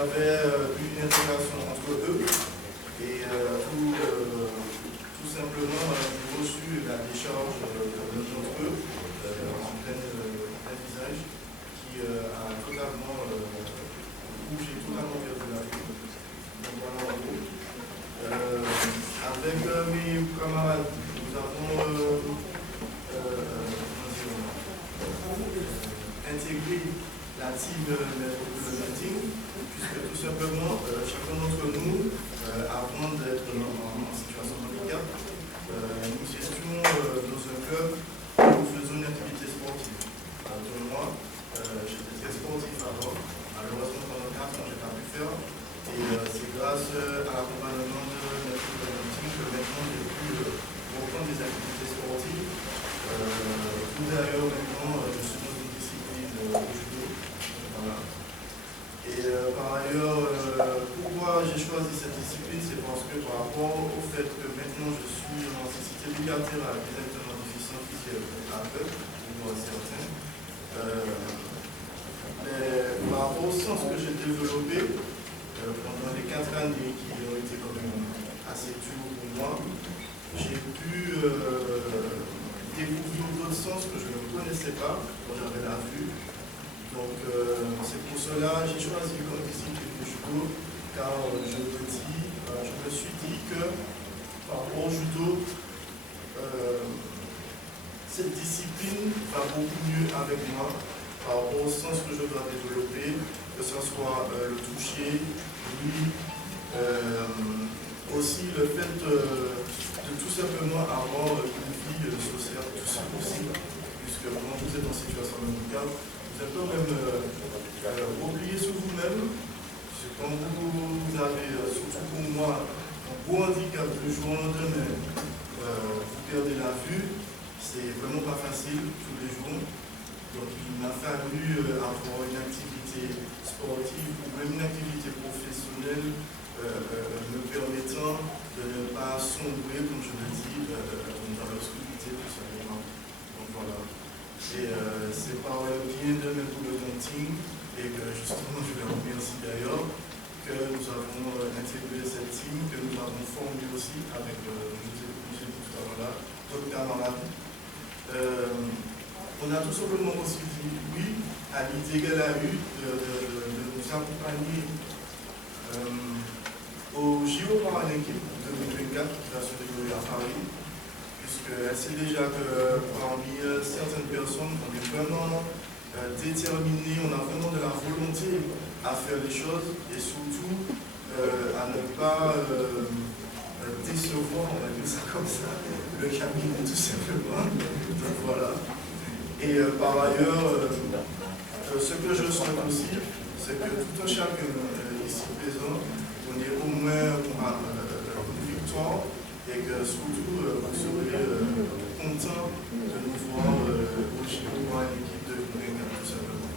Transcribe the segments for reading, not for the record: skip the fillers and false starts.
avait une intégration entre eux et tout simplement, j'ai reçu la décharge d'un d'entre eux en plein visage qui a totalement bougé, totalement perdu la vue. Donc voilà en gros. Avec mes camarades, nous avons intégré la team meeting, puisque tout simplement, chacun d'entre nous, avant d'être en situation de handicap, nous étions dans un club où nous faisons une activité sportive. Donc moi, j'étais très sportif avant, malheureusement pendant 4 ans, je n'ai pas pu faire, et c'est grâce à l'accompagnement de notre meeting que maintenant j'ai pu reprendre des activités sportives. Tout d'ailleurs, maintenant, je suis dans une discipline au judo. Voilà. Et par ailleurs, pourquoi j'ai choisi cette discipline, c'est parce que par rapport au fait que maintenant je suis en cécité bilatérale directement déficient visuel aveugle, pour certains, mais par rapport au sens que j'ai développé pendant les 4 années qui ont été quand même assez dures pour moi, j'ai pu découvrir d'autres sens que je ne connaissais pas quand j'avais la vue. Donc c'est pour cela que j'ai choisi comme discipline le judo, car je me suis dit que par rapport au judo, cette discipline va beaucoup mieux avec moi par rapport au sens que je dois développer, que ce soit le toucher, lui, aussi le fait de tout simplement avoir une vie sociale tout seul possible, puisque quand vous êtes en situation de handicap, vous êtes quand même oublié sur vous-même. Quand vous avez, surtout pour moi, un gros handicap de jour au lendemain, vous perdez la vue, c'est vraiment pas facile tous les jours. Donc il m'a fallu avoir une activité sportive ou même une activité professionnelle me permettant de ne pas sombrer, comme je le dis, dans l'obscurité tout simplement. Donc voilà. Et c'est par le biais de mes cours de dancing, et que justement je les remercie d'ailleurs, que nous avons intégré cette team, que nous avons formé aussi avec, je vous ai dit tout à l'heure là, d'autres camarades. On a tout simplement aussi dit oui à l'idée qu'elle a eue de nous accompagner au JO Paralympique 2024 qui va se dérouler à Paris, puisqu'elle sait déjà que parmi certaines personnes, on est vraiment déterminés, on a vraiment de la volonté à faire les choses et surtout à ne pas décevoir, on va dire ça comme ça, le cabinet tout simplement. Donc voilà. Et par ailleurs, ce que je souhaite aussi, c'est que tout un chacun ici présent, on ait au moins une victoire et que surtout vous serez content de nous voir au JO à l'équipe de Gourenga tout simplement.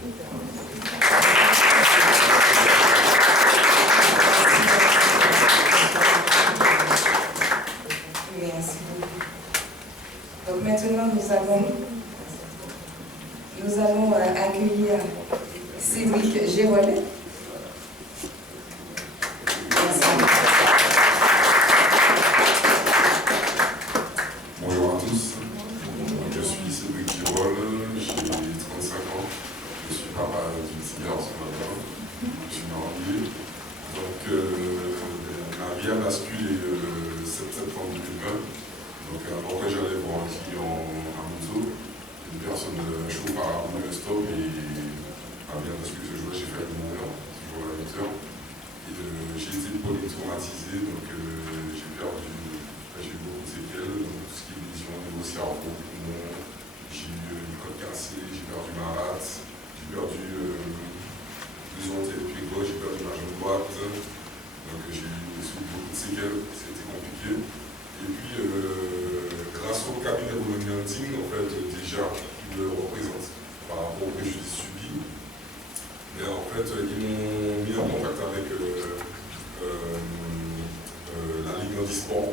Merci beaucoup. Donc maintenant nous allons accueillir Cédric Gérolet. Bonjour à tous, je suis Cédric Girol, j'ai 35 ans, je suis papa d'une fille ce matin, je suis marié. Donc ma vie a basculé le 7 septembre 2020, donc après j'allais voir un client à Monzo, une personne chaud par un stop et pas bien parce que ce jour-là j'ai fait à 9 heures, ce jour-là à 8 heures, et j'ai été polytraumatisé, donc j'ai eu beaucoup de séquelles, donc tout ce qui est vision, niveau cerveau, poumon, j'ai eu une côte cassée, j'ai perdu ma rate, j'ai perdu deux ondes et puis gauche, j'ai perdu ma jambe droite, donc j'ai eu beaucoup de séquelles, c'était compliqué. Et puis grâce au cabinet de Hunting, en fait, déjà, qui me représente par rapport au préjudice subi, mais en fait, ils m'ont mis en contact avec la Ligue Handisport,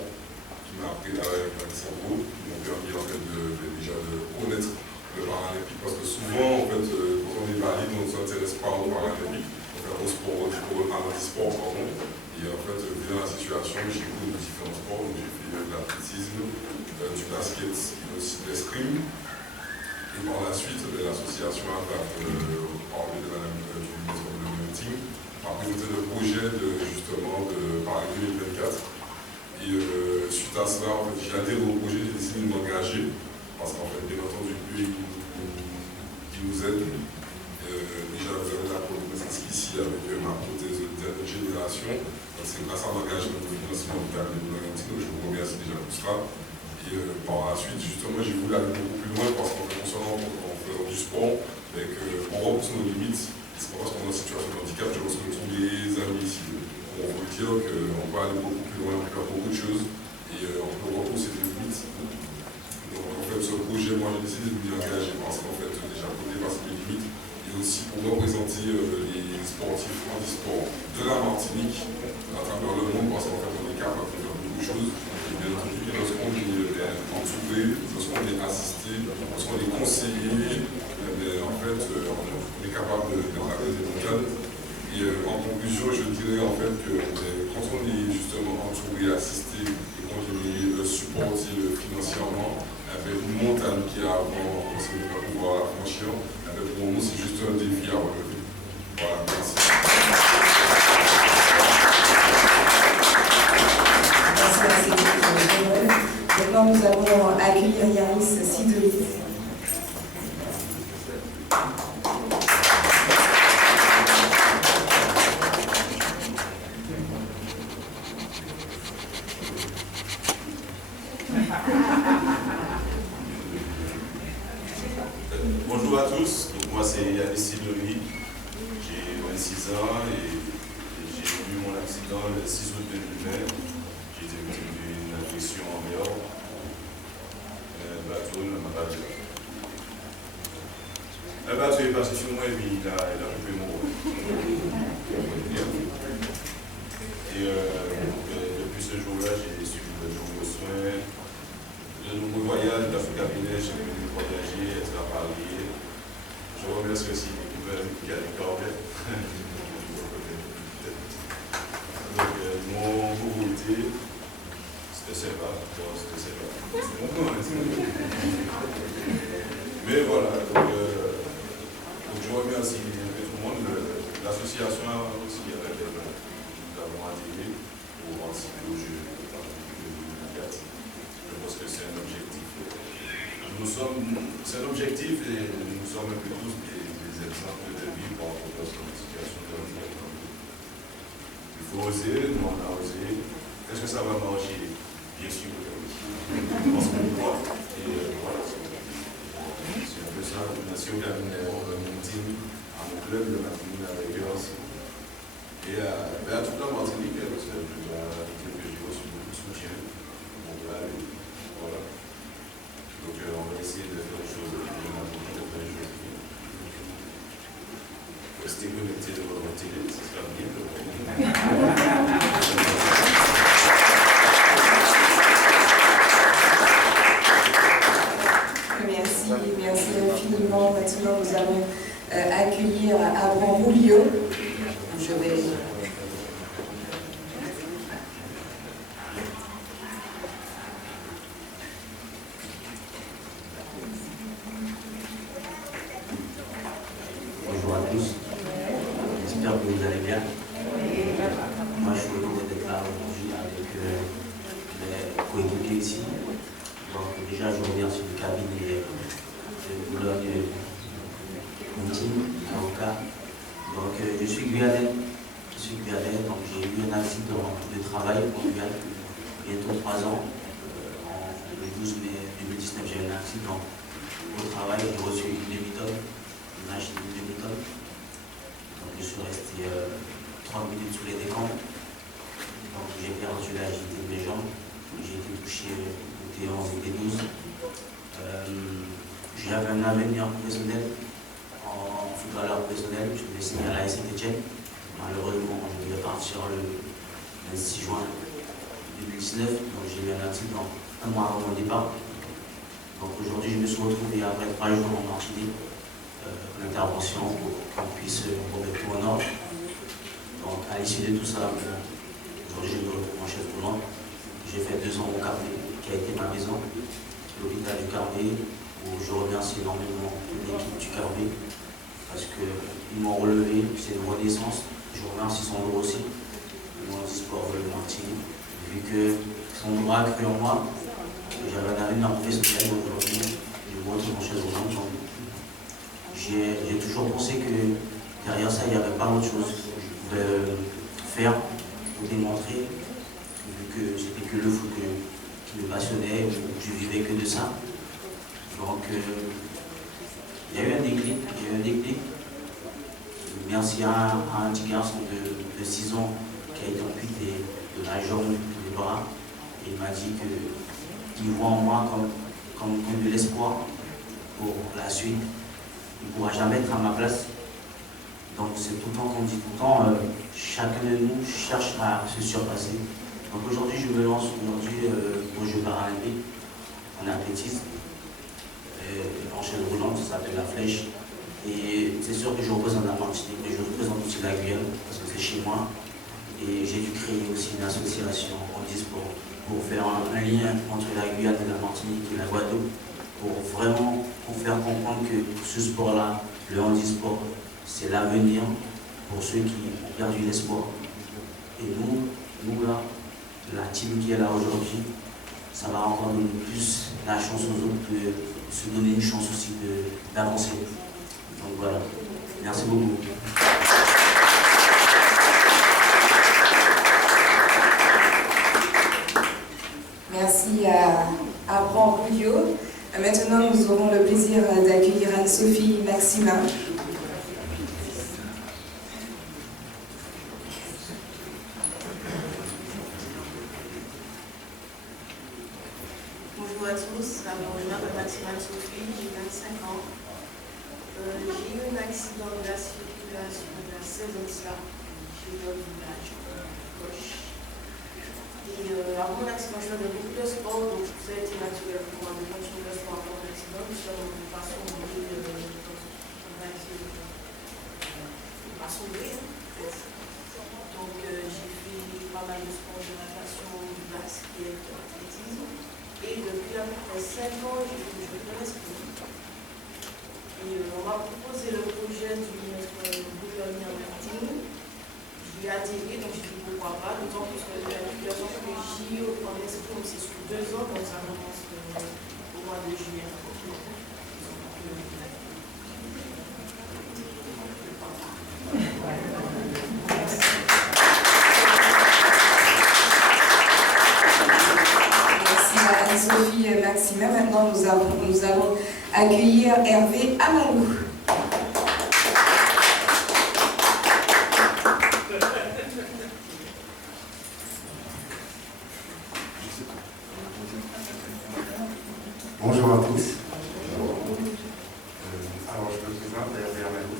qui m'a appris avec un cerveau, qui m'ont permis en fait déjà de connaître le paralympique, parce que souvent en fait quand on est valide, on ne s'intéresse pas au paralympique, on fait au sport, au ensemble, j'ai couru de différents sports. Donc, j'ai fait de l'athlétisme, du basket et aussi de l'escrime. Et par la suite, l'association APAP, parmi de Madame du ministre de Meeting, a présenté le projet de Paris 2024. Et suite à cela, en fait, j'ai adhéré au projet, j'ai décidé de m'engager. Parce qu'en fait, bien entendu, lui, il nous aide. Déjà, vous avez la connaissance ici avec ma prothèse de dernière génération. C'est grâce à l'engagement de financement du Paris 2024 que je vous remercie déjà pour cela. Et par la suite, justement, j'ai voulu aller beaucoup plus loin parce qu'en faisant du sport, on repousse nos limites. C'est pas parce qu'on est en situation de handicap que je retrouve tous les amis ici. On veut dire qu'on peut aller beaucoup plus loin, on peut faire beaucoup de choses et on peut repousser des limites. Donc en fait, ce projet, moi j'ai décidé de m'y engager parce qu'en fait, déjà pour dépasser mes limites et aussi pour représenter les sportifs handisport de la Martinique à travers le monde parce qu'en fait, on est capable de faire beaucoup de choses. Bien entendu, lorsqu'on est entouré, lorsqu'on est assisté, lorsqu'on est conseillé, en fait, on est capable d'atteindre des mondiales. Et en conclusion, je dirais en fait que quand on est justement entouré, assisté, et quand on est supporté financièrement, une montagne qui est avant, on ne va pouvoir la franchir, pour nous c'est juste un défi à relever. Voilà, merci. Maintenant, nous allons accueillir Yanis Sidoli. Bonjour à tous, donc moi c'est Yanis Sidoli, j'ai 26 ans et j'ai eu mon accident le 6 août 2020. J'ai été victime d'une agression en mer, un bateau ne m'a pas dit. Un bateau est passé sur moi et puis il a coupé mon rôle. Et depuis ce jour-là, j'ai suivi de nombreux soins, de nombreux voyages d'Afrique cabinet, j'ai pu voyager, être à Paris. Je remercie aussi les gouvernements qui a des cordes. Donc, mon pauvreté, c'était sympa. Mais voilà, donc je remercie tout le monde. L'association aussi avec nous avons adhéré pour participer au jeu de 2024. Je pense que c'est un objectif. C'est un objectif et nous sommes un peu tous des exemples de vie par rapport à notre situation de handicap. Il faut oser, nous on a osé. Est-ce que ça va marcher? Bien sûr que oui. Parce qu'on croit. Et voilà. C'est un peu ça. Merci au cabinet, à mon team, à mon club, le Martinique avec eux aussi. Et à toute la Martinique, parce que je dois dire que j'ai reçu beaucoup de soutien. Voilà. Donc on va essayer de faire des choses Restez connectés de votre télé, ça sera bien. Merci infiniment. Maintenant, nous allons accueillir Abraham Rouliot. Je vais... Bonjour à tous, j'espère que vous allez bien. Moi je suis heureux d'être là aujourd'hui avec mes coéquipiers ici. Donc déjà je remercie le cabinet de Boulogne Moutine, avocat. Donc je suis guyanais, donc j'ai eu un accident de travail au Portugal, bientôt 3 ans. Le 12 mai 2019 j'ai eu un accident au travail, j'ai reçu une demi-tonne. Machine de demi-tonne. Donc je suis resté 30 minutes sous les décombres. Donc j'ai perdu l'agilité de mes jambes. J'ai été touché au T11 et T12. J'avais un avenir professionnel en footballeur professionnel. Je devais signer à la Saint-Etienne. Malheureusement, je devais partir le 26 juin 2019. Donc j'ai eu un accident un mois avant mon départ. Donc aujourd'hui, je me suis retrouvé après 3 jours en Martinique. L'intervention pour qu'on puisse remettre tout en ordre. Donc à l'issue de tout ça, Aujourd'hui, je me retrouve en chaise roulante. J'ai fait 2 ans au Carnet, qui a été ma maison, l'hôpital du Carnet, où je remercie énormément l'équipe du Carnet, parce qu'ils m'ont relevé, c'est une renaissance. Je remercie Sandro aussi, le handisport de Martinique, vu que Sandro a cru en moi, j'avais un avenir professionnel. Aujourd'hui, je me retrouve en chaise roulante. J'ai toujours pensé que derrière ça, il n'y avait pas autre chose de faire pour démontrer, vu que c'était que le foot qui me passionnait, je vivais que de ça. Donc, il y a eu un déclic. Merci à un petit garçon de 6 ans qui a été amputé de la jambe, des bras. Et il m'a dit qu'il voit en moi comme de l'espoir pour la suite. Il ne pourra jamais être à ma place. Donc c'est tout le temps qu'on dit tout le temps, chacun de nous cherche à se surpasser. Donc aujourd'hui je me lance aux Jeux paralympiques en athlétisme, en chaise roulante, ça s'appelle la flèche. Et c'est sûr que je représente la Martinique, mais je représente aussi la Guyane, parce que c'est chez moi. Et j'ai dû créer aussi une association handisport pour faire un lien entre la Guyane et la Martinique et la Guadeloupe, pour faire comprendre que ce sport-là, le handisport, c'est l'avenir pour ceux qui ont perdu l'espoir. Et nous là, la team qui est là aujourd'hui, ça va encore donner plus la chance aux autres de se donner une chance aussi d'avancer. Donc voilà, merci beaucoup. Merci à Bran Bouillot. Maintenant, nous aurons le plaisir d'accueillir Anne-Sophie Maximin. Bonjour à tous, je m'appelle Maximin Sophie, j'ai 25 ans. J'ai eu un accident de la circulation il y a 16 ans de cela. J'ai eu un village gauche. Et avant mon accident, je faisais beaucoup de sport, donc ça a été naturel pour moi de continuer le sport avant l'accident. Je suis en façon de Donc j'ai fait pas mal de sport de natation, du basket, de l'athlétisme. Et depuis à peu près 5 ans, j'ai fait du jeu de l'esprit. Et on m'a proposé le projet du ministre Bouilloni en acting. J'y ai adhéré, donc j'ai dit pourquoi pas, d'autant plus que la publication que j'y en esprit, c'est sur 2 ans, donc ça commence au mois de juillet. Merci à Anne-Sophie Maximin. Maintenant, nous allons accueillir Hervé Amalou. Bonjour à tous. Alors, je me présente, Hervé Amalou.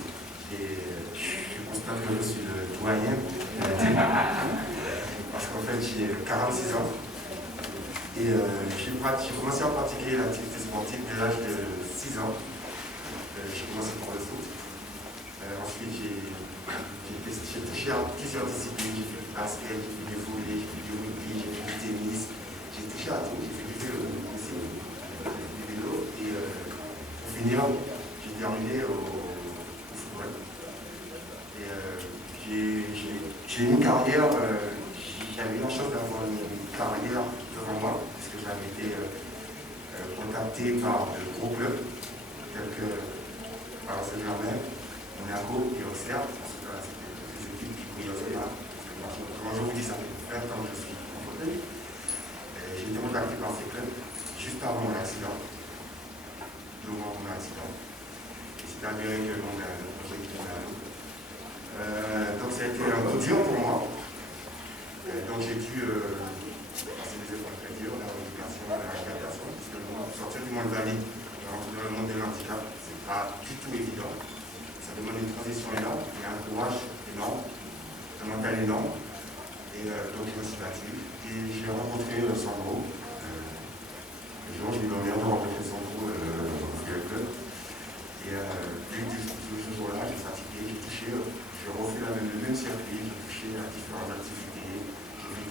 Je constate que je suis le doyen de la team. Parce qu'en fait, j'ai 46 ans. Et j'ai commencé à pratiquer l'activité sportive dès l'âge de 6 ans. J'ai commencé par le foot. Ensuite, j'ai touché à plusieurs disciplines. J'ai fait du basket, j'ai fait du volley, j'ai fait du rugby, j'ai fait du tennis. J'ai touché à tout. J'ai fait du vélo aussi. Et pour finir, j'ai terminé au football. Et j'ai une carrière, j'avais eu la chance d'avoir une carrière devant moi, parce que j'avais été contacté par de gros clubs, tels que Paris Saint-Germain, Monaco et Auxerre, parce que c'était des équipes qui brillaient là. Comment je vous dis, ça fait 20 ans que je suis en fauteuil. J'ai été contacté par ces clubs juste avant mon accident. Devant mon accident. Et c'est avéré que mon projet qui m'a donc ça a été un peu dur pour moi. Donc j'ai dû passer des efforts très durs, la rééducation, la réadaptation, parce que sortir du monde valide, rentrer dans le monde de l'handicap, c'est pas du tout évident. Ça demande une transition énorme, et un courage énorme, un mental énorme. Et donc je me suis battu. Et j'ai rencontré Sandro. Un jour, j'ai eu l'honneur de rencontrer Sandro au club. Et depuis ce jour-là, j'ai pratiqué, j'ai touché, j'ai refait le même circuit, j'ai touché à différentes activités, j'ai fait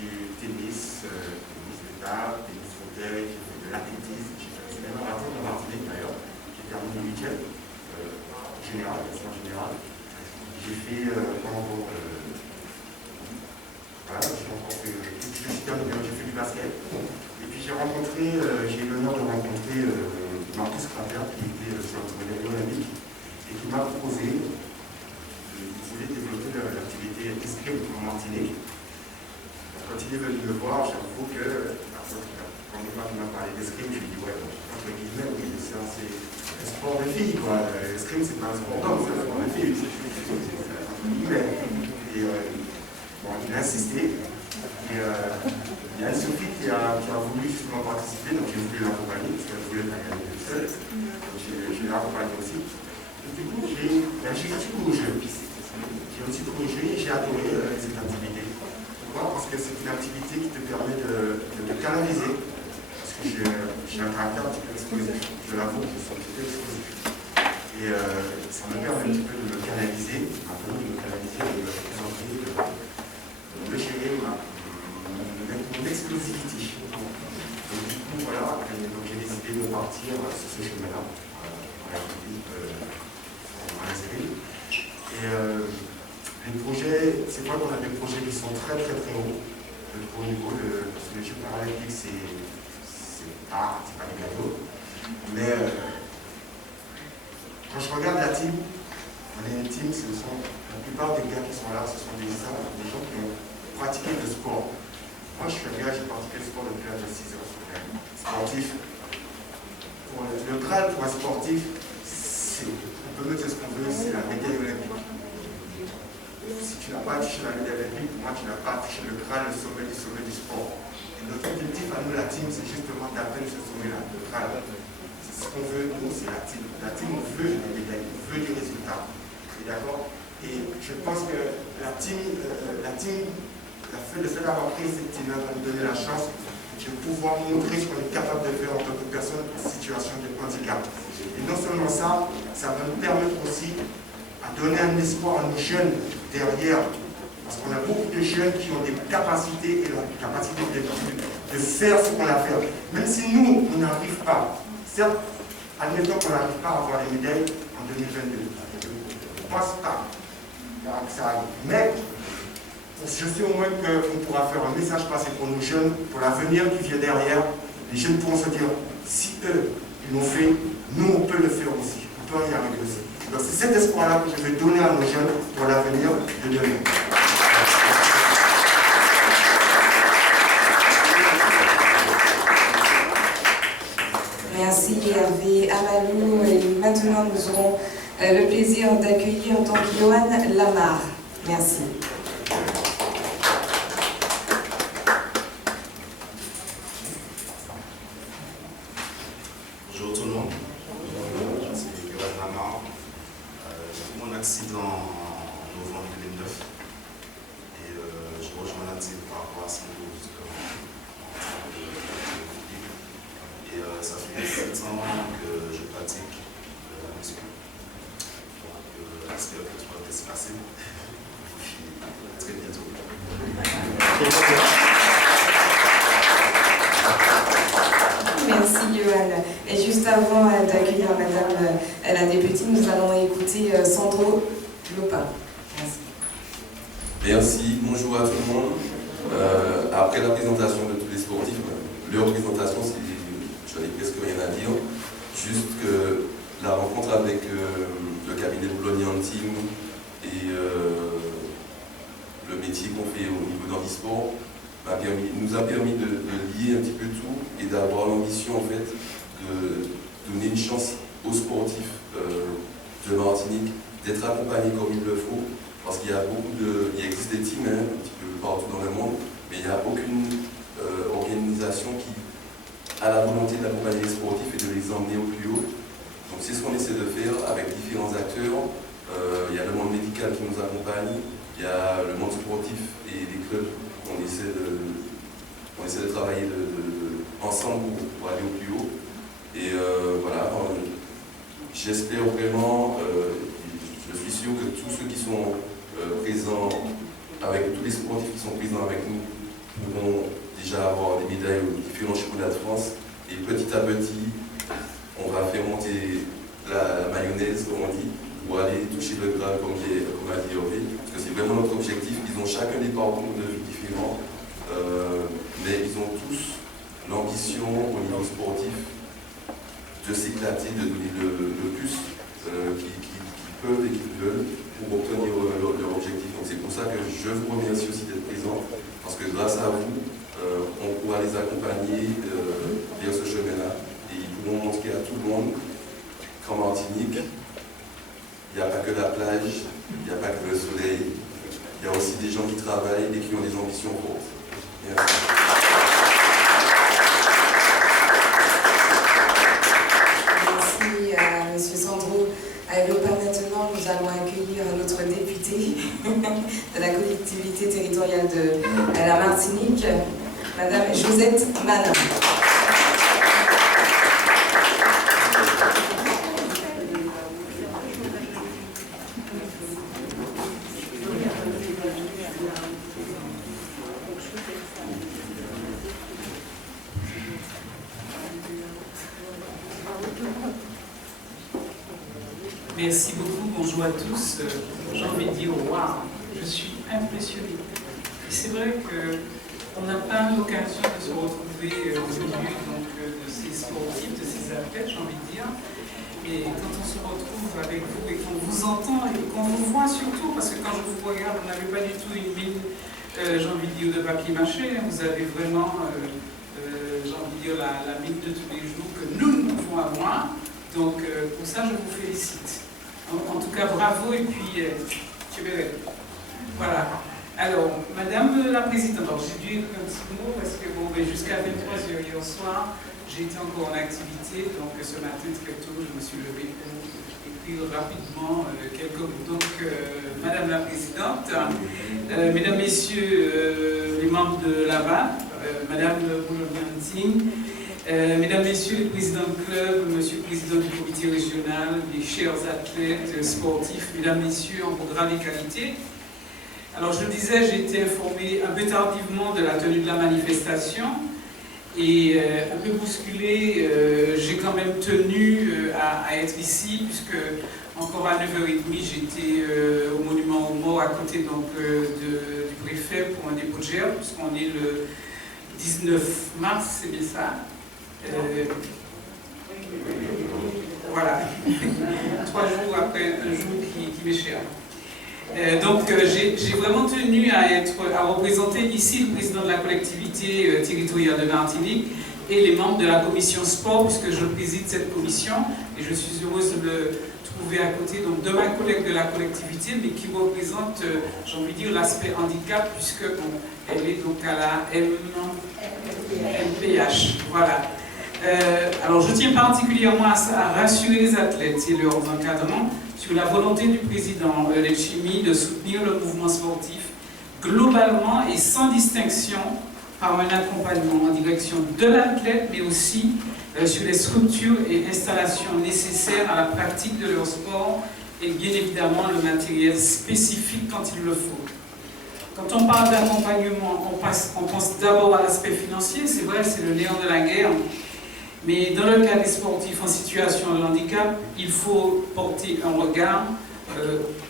général, en général. J'ai fait voilà, j'ai fait du basket. Et puis j'ai eu l'honneur de rencontrer Marcus Crater, qui était sur le modèle olympique, et qui m'a proposé de voulait développer l'activité escrime en Martinique. Quand il est venu me voir, j'avoue que quand il m'a parlé d'escrime, je lui ai dit ouais, entre guillemets, oui, c'est un sport de filles, quoi. L'escrime, c'est pas un sport d'homme, c'est un sport de filles. Et bon, il a insisté. Et il y a Sophie qui a voulu justement participer, donc j'ai voulu l'accompagner, parce qu'elle voulait la gagner toute seule. Donc je l'ai accompagnée aussi. Et du coup, j'ai aussi couru au jeu. J'ai adoré cette activité. Pourquoi? Parce que c'est une activité qui te permet de te canaliser. Parce que j'ai un caractère un petit peu explosif. Je l'avoue, je suis un petit peu explosif. Et ça me permet un petit peu de me canaliser, de me présenter, de gérer mon explosivité. Donc du coup, voilà, j'ai décidé de partir sur ce chemin-là, en insérer. Et les projets, c'est vrai qu'on a des projets qui sont très hauts, de haut niveau, parce que les Jeux paralympiques, c'est pas des gâteaux. Mais quand je regarde la team, on est une team, la plupart des gars qui sont là, ce sont des gens qui ont pratiqué le sport. Moi, je suis un gars, j'ai pratiqué le sport depuis l'âge de 6 ans. Sportif. Le Graal pour un sportif, on peut mettre ce qu'on veut, c'est la médaille olympique. Si tu n'as pas touché la médaille olympique, pour moi, tu n'as pas touché le Graal, le sommet du sport. Et notre objectif à nous, la team, c'est justement d'atteindre ce sommet-là, le Graal. C'est ce qu'on veut, nous, c'est la team. La team, on veut des médailles, on veut du résultat. D'accord? Et je pense que le fait d'avoir créé cette team-là va nous donner la chance de pouvoir montrer ce qu'on est capable de faire en tant que personne en situation de handicap. Et non seulement ça, ça va nous permettre aussi à donner un espoir à nos jeunes derrière, parce qu'on a beaucoup de jeunes qui ont des capacités et la capacité de faire ce qu'on a à faire. Même si nous, on n'arrive pas, certes, admettons qu'on n'arrive pas à avoir les médailles en 2022. Je ne pense pas que ça arrive. Mais je sais au moins qu'on pourra faire un message passé pour nos jeunes, pour l'avenir qui vient derrière. Les jeunes pourront se dire, si eux, ils l'ont fait, nous, on peut le faire aussi. On peut y arriver aussi. Donc c'est cet espoir-là que je vais donner à nos jeunes pour l'avenir de demain. Merci Hervé Amalou. Et maintenant, nous aurons le plaisir d'accueillir donc Johan Lamar. Merci. Bonjour tout le monde. C'est Johan Lamar. J'ai fait mon accident en novembre 2009 et je rejoins la team par rapport à 112. Et ça fait 7 ans que je pratique la musique. Donc j'espère que tout va bien se passer. Et très bientôt. Merci Johan. Et juste avant d'accueillir Madame la députée, nous allons écouter Sandro Lopin. Merci. Merci, bonjour à tout le monde. Après la présentation de tous les sportifs, leur présentation, je n'ai presque rien à dire. Juste que la rencontre avec le cabinet de Boulogne Team et le métier qu'on fait au niveau d'handisport nous a permis de lier un petit peu tout et d'avoir l'ambition en fait de donner une chance aux sportifs de Martinique d'être accompagnés comme il le faut, parce qu'il y a il existe des teams un petit peu partout dans le monde, mais il n'y a aucune organisation qui a la volonté d'accompagner les sportifs et de les emmener au plus haut. Donc c'est ce qu'on essaie de faire avec différents acteurs. Il y a le monde médical qui nous accompagne, il y a le monde sportif et les clubs qu'on essaie de travailler ensemble pour aller au plus haut. Et voilà, j'espère vraiment, je suis sûr que tous ceux qui sont présents, avec tous les sportifs qui sont présents avec nous, pourront déjà avoir des médailles aux différents championnats de France. Et petit à petit, on va faire monter la mayonnaise, comme on dit, pour aller toucher le Graal, comme a dit Hervé, parce que c'est vraiment notre objectif. Ils ont chacun des parcours de vie différents, mais ils ont tous l'ambition au niveau sportif de s'éclater, de donner le plus qu'ils peuvent et qu'ils veulent pour obtenir leur objectif. Donc c'est pour ça que je vous remercie aussi d'être présents, parce que grâce à vous, on pourra les accompagner vers ce chemin-là et ils pourront montrer à tout le monde qu'en Martinique, il n'y a pas que la plage, il n'y a pas que le soleil, il y a aussi des gens qui travaillent et qui ont des ambitions fortes. Merci. Merci à M. Sandro. Avec l'OPA maintenant, nous allons accueillir notre députée de la collectivité territoriale de la Martinique, Madame Josette Manin. Merci beaucoup, bonjour à tous. J'ai envie de dire waouh, je suis impressionnée. Et c'est vrai qu'on n'a pas l'occasion de se retrouver au milieu de ces sportifs, de ces athlètes, j'ai envie de dire. Et quand on se retrouve avec vous et qu'on vous entend et qu'on vous voit surtout, parce que quand je vous regarde, vous n'avez pas du tout une mine, j'ai envie de dire, de papier mâché. Vous avez vraiment, j'ai envie de dire, la mine de tous les jours que nous ne pouvons avoir. Donc pour ça, je vous félicite. En tout cas, bravo et puis tu verras. Voilà. Alors, Madame la Présidente, j'ai dû dire un petit mot parce que bon, jusqu'à 23h hier soir, j'ai été encore en activité. Donc ce matin, très tôt, je me suis levée pour écrire rapidement quelques mots. Donc, Madame la Présidente, Mesdames, Messieurs les membres de l'ABA, Madame Boulogantine, Mesdames, Messieurs les présidents de club, Monsieur le président du comité régional, les chers athlètes sportifs, Mesdames, Messieurs, en vos grades et qualités. Alors je le disais, j'ai été informée un peu tardivement de la tenue de la manifestation et un peu bousculée, j'ai quand même tenu à être ici puisque encore à 9h30 j'étais au monument aux morts à côté donc, du préfet pour un dépôt de gerbe puisqu'on est le 19 mars, c'est bien ça. Voilà, 3 jours après un jour qui m'est cher. Donc j'ai vraiment tenu à représenter ici le président de la collectivité territoriale de Martinique et les membres de la commission sport, puisque je préside cette commission et je suis heureuse de me trouver à côté donc, de ma collègue de la collectivité, mais qui représente, j'ai envie de dire, l'aspect handicap, puisqu'elle est donc à la MPH. Voilà. Alors je tiens particulièrement à rassurer les athlètes et leurs encadrants sur la volonté du président Letchimy de soutenir le mouvement sportif globalement et sans distinction par un accompagnement en direction de l'athlète, mais aussi sur les structures et installations nécessaires à la pratique de leur sport et bien évidemment le matériel spécifique quand il le faut. Quand on parle d'accompagnement, on pense d'abord à l'aspect financier, c'est vrai, c'est le nerf de la guerre. Mais dans le cas des sportifs en situation de handicap, il faut porter un regard,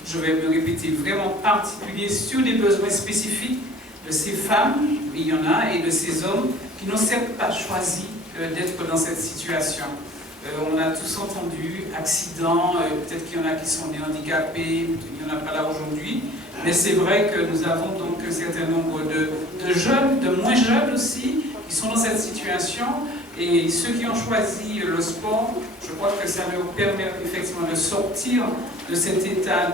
je vais me répéter, vraiment particulier sur les besoins spécifiques de ces femmes, il y en a, et de ces hommes qui n'ont certes pas choisi d'être dans cette situation. On a tous entendu accidents, peut-être qu'il y en a qui sont nés handicapés, il n'y en a pas là aujourd'hui, mais c'est vrai que nous avons donc un certain nombre de jeunes, de moins jeunes aussi, qui sont dans cette situation. Et ceux qui ont choisi le sport, je crois que ça leur permet effectivement de sortir de cet état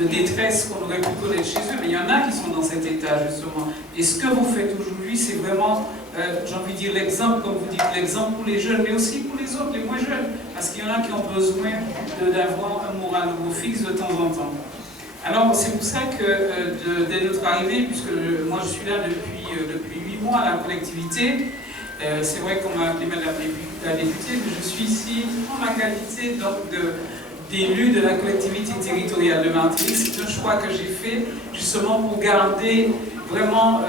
de détresse qu'on aurait pu connaître chez eux. Mais il y en a qui sont dans cet état justement. Et ce que vous faites aujourd'hui, c'est vraiment, j'ai envie de dire, l'exemple, comme vous dites, l'exemple pour les jeunes, mais aussi pour les autres, les moins jeunes. Parce qu'il y en a qui ont besoin d'avoir un moral fixe de temps en temps. Alors c'est pour ça que dès notre arrivée, puisque moi je suis là depuis 8 mois à la collectivité, c'est vrai qu'on m'a appelé Madame la députée, mais je suis ici en ma qualité d'élu de la collectivité territoriale de Martinique. C'est un choix que j'ai fait justement pour garder vraiment,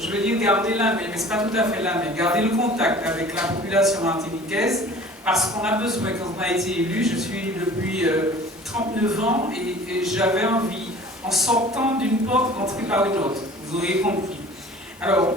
je veux dire garder la main, mais ce n'est pas tout à fait la main, garder le contact avec la population martiniquaise, parce qu'on a besoin, quand on a été élu, je suis élu depuis 39 ans, et j'avais envie, en sortant d'une porte, d'entrer par une autre. Vous auriez compris. Alors,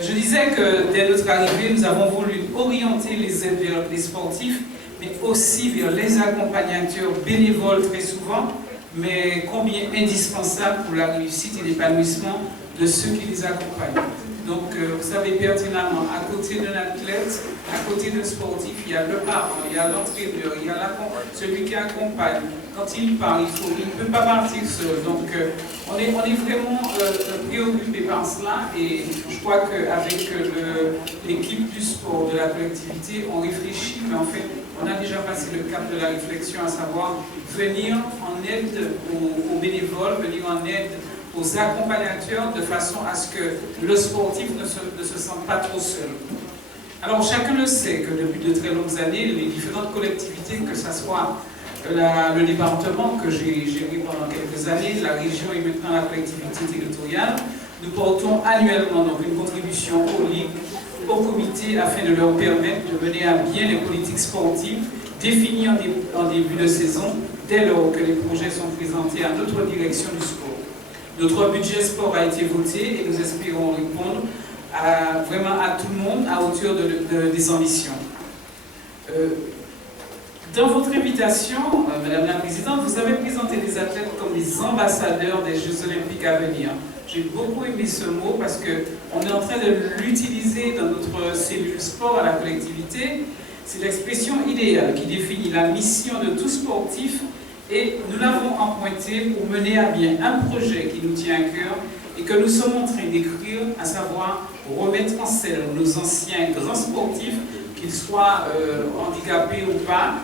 je disais que dès notre arrivée, nous avons voulu orienter les aides vers les sportifs, mais aussi vers les accompagnateurs bénévoles très souvent, mais combien indispensables pour la réussite et l'épanouissement de ceux qui les accompagnent. Donc, vous savez pertinemment, à côté d'un athlète, à côté d'un sportif, il y a le parent, il y a l'entraîneur, il y a celui qui accompagne. Quand il parle, il ne peut pas partir seul. Donc, on est vraiment préoccupé par cela, et je crois qu'avec l'équipe du sport, de la collectivité, on réfléchit, mais en fait, on a déjà passé le cap de la réflexion, à savoir venir en aide aux bénévoles, venir en aide aux accompagnateurs, de façon à ce que le sportif ne se sente pas trop seul. Alors chacun le sait que depuis de très longues années, les différentes collectivités, que ce soit le département que j'ai géré pendant quelques années, la région et maintenant la collectivité territoriale, nous portons annuellement donc une contribution aux ligues, aux comités, afin de leur permettre de mener à bien les politiques sportives définies en début de saison, dès lors que les projets sont présentés à notre direction du sport. Notre budget sport a été voté et nous espérons répondre vraiment à tout le monde à hauteur des ambitions. Dans votre invitation, Madame la Présidente, vous avez présenté les athlètes comme des ambassadeurs des Jeux Olympiques à venir. J'ai beaucoup aimé ce mot parce qu'on est en train de l'utiliser dans notre cellule sport à la collectivité. C'est l'expression idéale qui définit la mission de tout sportif, et nous l'avons emprunté pour mener à bien un projet qui nous tient à cœur et que nous sommes en train d'écrire, à savoir remettre en scène nos anciens grands sportifs, qu'ils soient handicapés ou pas,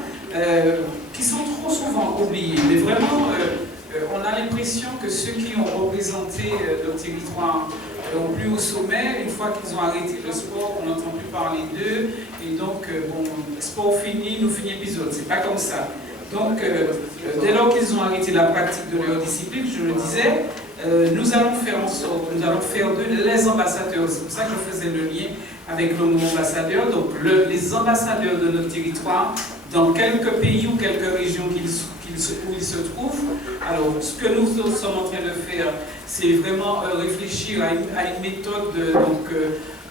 qui sont trop souvent oubliés. Mais vraiment, on a l'impression que ceux qui ont représenté notre territoire au plus haut sommet, une fois qu'ils ont arrêté le sport, on n'entend plus parler d'eux. Et donc, bon, sport fini, nous finit épisode. C'est pas comme ça. Donc, dès lors qu'ils ont arrêté la pratique de leur discipline, je le disais, nous allons faire en sorte, nous allons faire d'eux les ambassadeurs. C'est pour ça que je faisais le lien avec le mot ambassadeur. Donc, les ambassadeurs de notre territoire, dans quelques pays ou quelques régions où ils se trouvent. Alors, ce que nous sommes en train de faire, c'est vraiment réfléchir à une méthode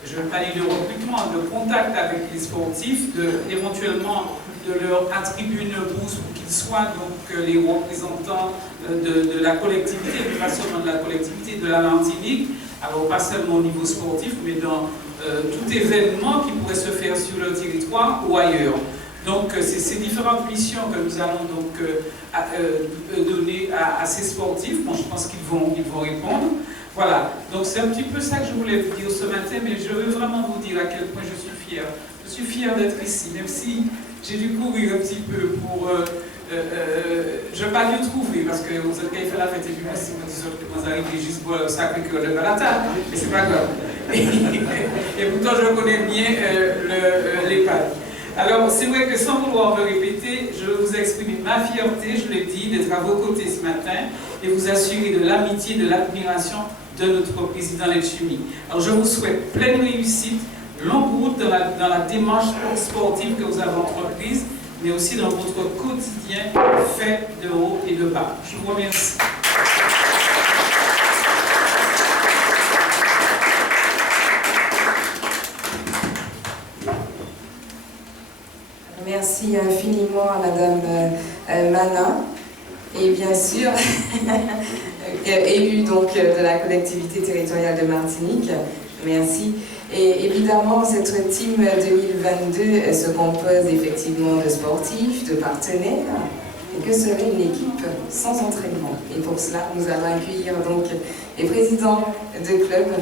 je ne vais pas dire de recrutement, de contact avec les sportifs, éventuellement de leur attribuer une bourse pour qu'ils soient donc les représentants de la collectivité, mais pas seulement de la collectivité, de la Martinique, alors pas seulement au niveau sportif, mais dans tout événement qui pourrait se faire sur le territoire ou ailleurs. Donc c'est ces différentes missions que nous allons donc donner à ces sportifs. Bon, je pense qu'ils vont répondre. Voilà, donc c'est un petit peu ça que je voulais vous dire ce matin, mais je veux vraiment vous dire à quel point je suis fière. Je suis fière d'être ici, même si j'ai dû courir un petit peu pour... je n'ai pas dû trouver, parce que vous avez fait la fête et puis merci, vous arrivez juste pour le Sacré-Cœur de Balata, mais c'est pas grave. Et pourtant, je connais bien l'EHPAD. Alors, c'est vrai que sans vouloir me répéter, je veux vous exprimer ma fierté, je l'ai dit, d'être à vos côtés ce matin et vous assurer de l'amitié, de l'admiration de notre président Letchimy. Alors, je vous souhaite pleine réussite, longue route dans la démarche sportive que vous avez entreprise, mais aussi dans votre quotidien fait de haut et de bas. Je vous remercie. Merci infiniment à Madame Mana, et bien sûr, élue donc de la collectivité territoriale de Martinique. Merci. Et évidemment, cette team 2022 se compose effectivement de sportifs, de partenaires. Et que serait une équipe sans entraînement? Et pour cela, nous allons accueillir donc les présidents de clubs.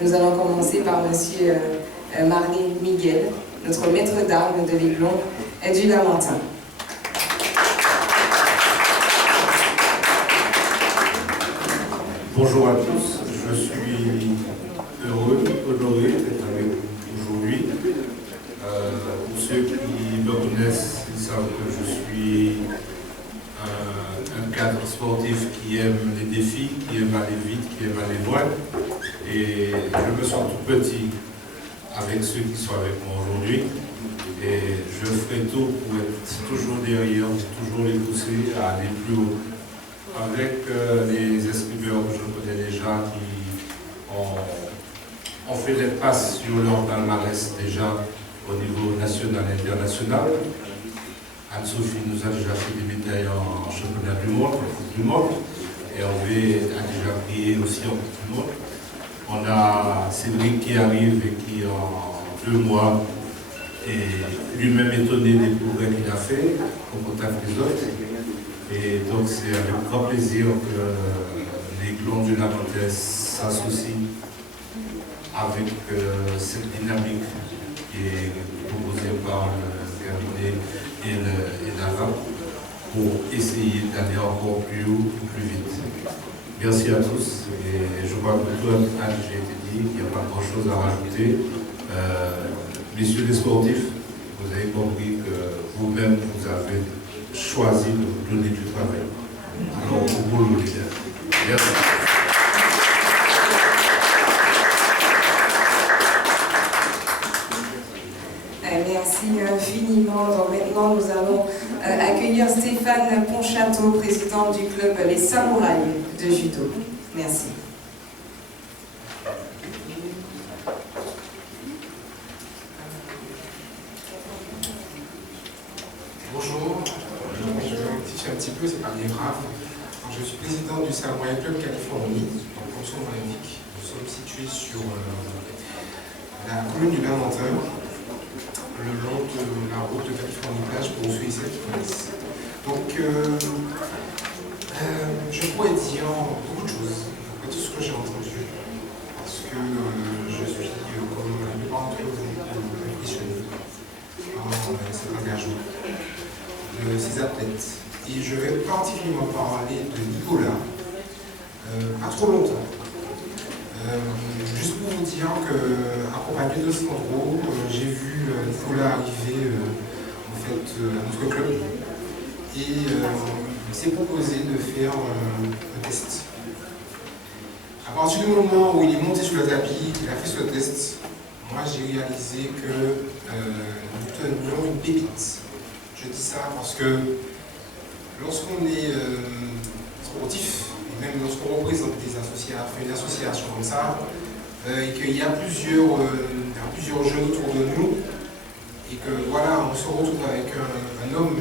Nous allons commencer par Monsieur Marley Miguel, notre maître d'armes de l'Aiglon et du Lamentin. Bonjour à tous, je suis heureux, honoré d'être avec vous aujourd'hui. Pour ceux qui me connaissent, ils savent que je suis un cadre sportif sportif qui aime les défis, qui aime aller vite, qui aime aller loin. Et je me sens tout petit avec ceux qui sont avec moi aujourd'hui. Et je ferai tout pour être toujours derrière, toujours les pousser à aller plus haut. Avec les escriveurs que je connais déjà qui ont fait des passes sur leur palmarès déjà au niveau national et international. Anne-Sophie nous a déjà fait des médailles en championnat du monde, en Coupe du monde. Et Hervé a déjà brillé aussi en Coupe du monde. On a Cédric qui arrive et qui en 2 mois est lui-même étonné des progrès qu'il a fait au contact des autres. Et donc c'est avec grand plaisir que les Glons du Navantais s'associent avec cette dynamique qui est proposée par le cabinet et l'AVA pour essayer d'aller encore plus haut, plus vite. Merci à tous et je crois que tout a déjà été dit, il n'y a pas grand-chose à rajouter. Messieurs les sportifs, vous avez compris que vous-même vous avez choisi de vous donner du travail. Alors, au boulot, les gars. Merci. Merci infiniment. Donc maintenant, nous allons accueillir Stéphane Ponchateau, président du club Les Samouraïs de Judo. Merci. Bonjour, je vais rectifier un petit peu, c'est pas bien grave. Alors, je suis président du Samouraï Club Californie, donc comme son nom l'indique. Nous sommes situés sur la commune du Lamentin, le long de la route de Californie-Plage pour ceux et celles qui connaissent. Donc, je pourrais dire beaucoup de choses, après tout ce que j'ai entendu, parce que je suis, comme la plupart d'entre vous, impressionné par cet engagement de ces athlètes. Et je vais particulièrement parler de Nicolas, pas trop longtemps. Juste pour vous dire qu'accompagné de Sandro, j'ai vu Nicolas arriver en fait, à notre club et il s'est proposé de faire un test. À partir du moment où il est monté sur le tapis, il a fait ce test, moi j'ai réalisé que nous tenions une pépite. Je dis ça parce que lorsqu'on est sportif, et même lorsqu'on représente une association comme ça, et qu'il y a plusieurs jeunes autour de nous, et que voilà, on se retrouve avec un homme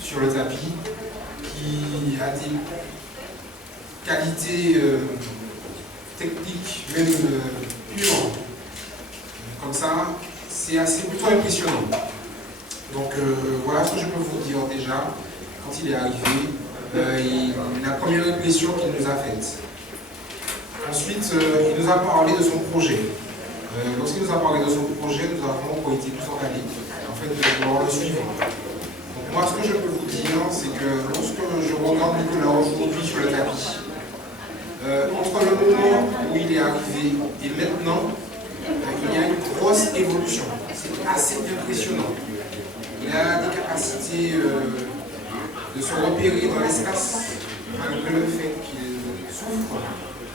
sur le tapis qui a des qualités techniques, même pures, comme ça, c'est assez plutôt impressionnant. Donc voilà ce que je peux vous dire déjà, quand il est arrivé, la première impression qu'il nous a faite. Ensuite, il nous a parlé de son projet. Lorsqu'il nous a parlé de son projet, nous avons été plus emballés, en fait, de pouvoir le suivre. Donc moi, ce que je peux vous dire, c'est que lorsque je regarde Nicolas aujourd'hui sur le tapis, entre le moment où il est arrivé et maintenant, il y a une grosse évolution. C'est assez impressionnant. Il a des capacités de se repérer dans l'espace, malgré le fait qu'il souffre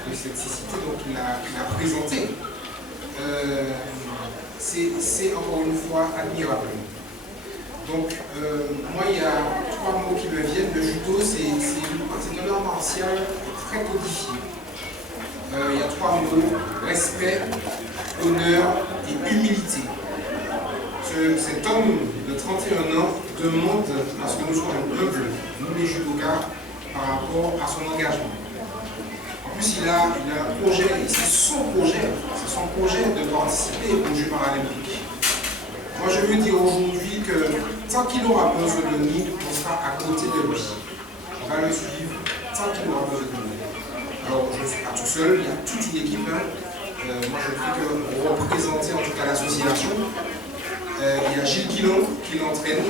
de cette cécité dont il a présenté. C'est encore une fois admirable. Donc, moi, il y a 3 mots qui me viennent. Le judo, c'est un art martial très codifié. Il y a 3 mots: respect, honneur et humilité. Cet homme de 31 ans demande à ce que nous soyons humbles, nous les judokas, par rapport à son engagement. En plus, il a un projet, et c'est son projet de participer aux Jeux paralympiques. Moi, je veux dire aujourd'hui que tant qu'il aura besoin de nous, on sera à côté de lui. On va le suivre tant qu'il aura besoin de nous. Alors, je ne suis pas tout seul, il y a toute une équipe. Moi, je ne fais que représenter en tout cas l'association. Il y a Gilles Guillon qui l'entraîne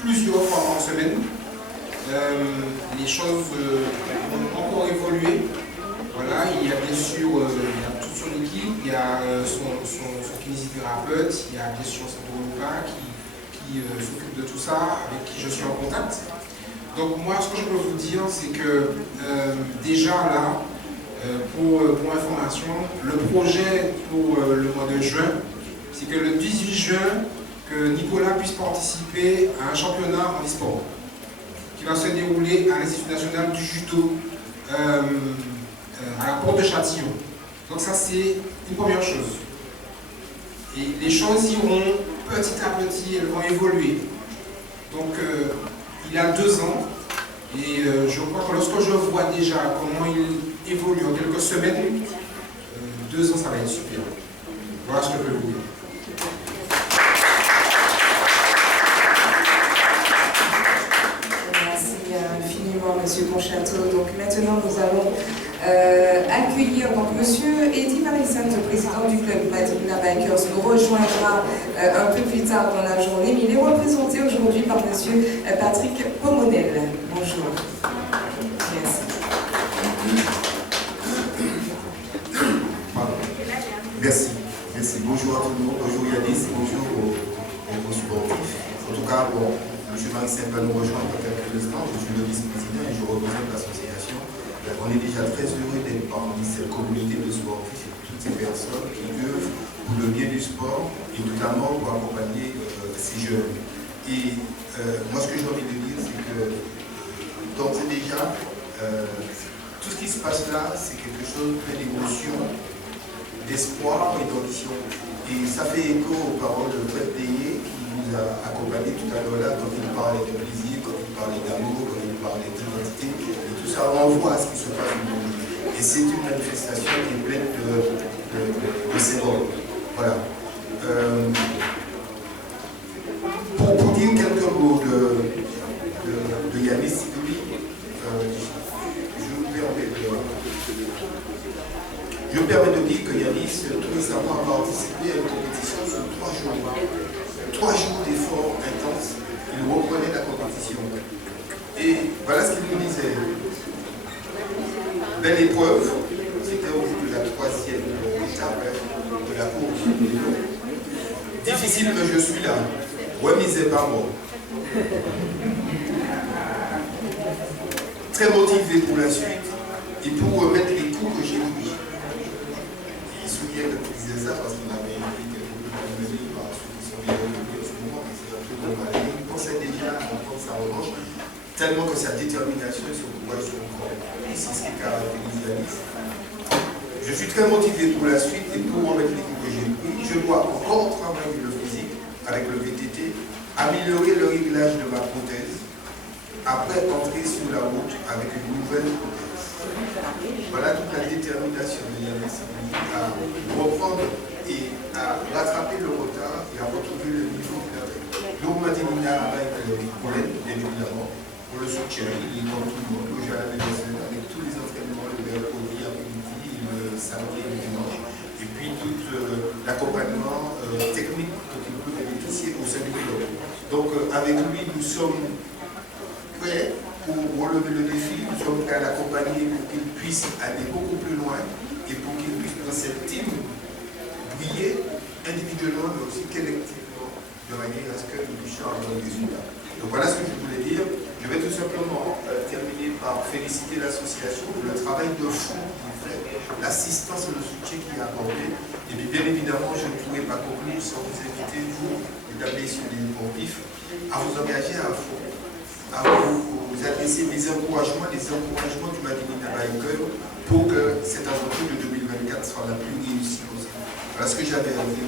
plusieurs fois par semaine. Les choses ont encore évolué. Voilà, il y a bien sûr il y a toute son équipe, il y a son kinésithérapeute, il y a bien sûr Sandro qui s'occupe de tout ça, avec qui je suis en contact. Donc, Donc moi, ce que je peux vous dire, c'est que déjà là, pour information, le projet pour le mois de juin, c'est que le 18 juin, que Nicolas puisse participer à un championnat en e-sport qui va se dérouler à l'Institut national du judo à la porte de Châtillon. Donc ça, c'est une première chose. Et les choses iront petit à petit, elles vont évoluer. Donc il a 2 ans, et je crois que lorsque je vois déjà comment il évolue en quelques semaines, 2 ans, ça va être super. Voilà ce que je peux vous dire. Monsieur Conchateau. Donc maintenant nous allons accueillir donc Monsieur Eddie Marissan, le président du club Madina Bikers, nous rejoindra un peu plus tard dans la journée, mais il est représenté aujourd'hui par Monsieur Patrick Pomonel. Bonjour. Merci. Merci. Merci. Bonjour à tout le monde. Bonjour Yanis. Bonjour aux supportifs. En tout cas, bon, M. Marissan va nous rejoindre dans quelques instants. Je suis le vice-président et je représente l'association. On est déjà très heureux d'être parmi cette communauté de sportifs et toutes ces personnes qui œuvrent pour le bien du sport et notamment pour accompagner ces jeunes. Et moi, ce que j'ai envie de dire, c'est que d'ores et déjà, tout ce qui se passe là, c'est quelque chose plein d'émotion, d'espoir et d'ambition. Et ça fait écho aux paroles de Fred Théier qui nous a accompagnés tout à l'heure là, quand il parlait de plaisir, quand il parlait d'amour, quand il parlait d'identité. Et tout ça renvoie à ce qui se passe au monde. Et c'est une manifestation qui est pleine de symboles. Voilà. Pour dire quelques mots de Yanis Sidouli, je me permets de dire que Yanis, tout récemment, a participé à une compétition sur 3 jours. 3 jours d'efforts intenses. Il reprenait la compétition. Et voilà ce qu'il nous disait. Belle épreuve, c'était au bout de la 3e étape de la course. Difficile, mais je suis là. Ouais, mais c'est pas moi. Très motivé pour la suite et pour remettre les coups que j'ai pris. Il se souvient que je disais ça parce qu'il avait écrit quelques peu par ceux qui sont venus en ce moment, mais c'est un peu normal. Il pensait déjà à prendre sa revanche, tellement que sa détermination et son courage sont grands. Et c'est ce qui caractérise Yanis. Je suis très motivé pour la suite et pour remettre les coups que j'ai pris. Je dois encore travailler le physique avec le VTT, améliorer le réglage de ma prothèse, après entrer sur la route avec une nouvelle prothèse. Voilà toute la détermination de Yanis à reprendre et à rattraper le retard et à retrouver le niveau qu'il avait. Donc Madina avec Paulette, bien évidemment, pour le soutien, il est dans tout le monde, le jardin avec tous les entraînements, le mercredi après-midi, le samedi et le dimanche, et puis tout l'accompagnement technique dont il peut bénéficier au sein du club. Donc avec lui, nous sommes prêts pour relever le défi, nous sommes prêts à l'accompagner pour qu'il puisse aller beaucoup plus loin et pour qu'il puisse dans cette team briller individuellement mais aussi collectivement de manière à ce que nous puissions avoir des résultats. Donc voilà ce que je voulais dire. Je vais tout simplement terminer par féliciter l'association pour le travail de fond qu'il fait, l'assistance et le soutien qu'il a apporté. Et puis bien évidemment, je ne pourrais pas conclure sans vous inviter, vous, mesdames, messieurs les sportifs, à vous engager à fond, à vous adresser mes encouragements, les encouragements du Madina Bikers pour que cette aventure de 2024 soit la plus réussie possible. Voilà ce que j'avais à dire.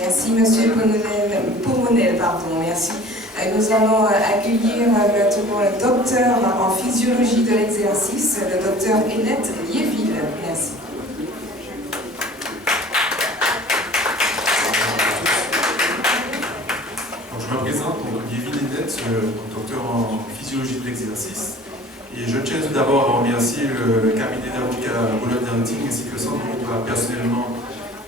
Merci Monsieur Pomonel, pardon, merci. Nous allons accueillir maintenant le docteur en physiologie de l'exercice, le docteur Hélène Liéville. Merci. Je me présente, Liéville Hélène, docteur en physiologie de l'exercice. Et je tiens tout d'abord à remercier le cabinet d'avocats Boulogne-Hunting ainsi que Sandro personnellement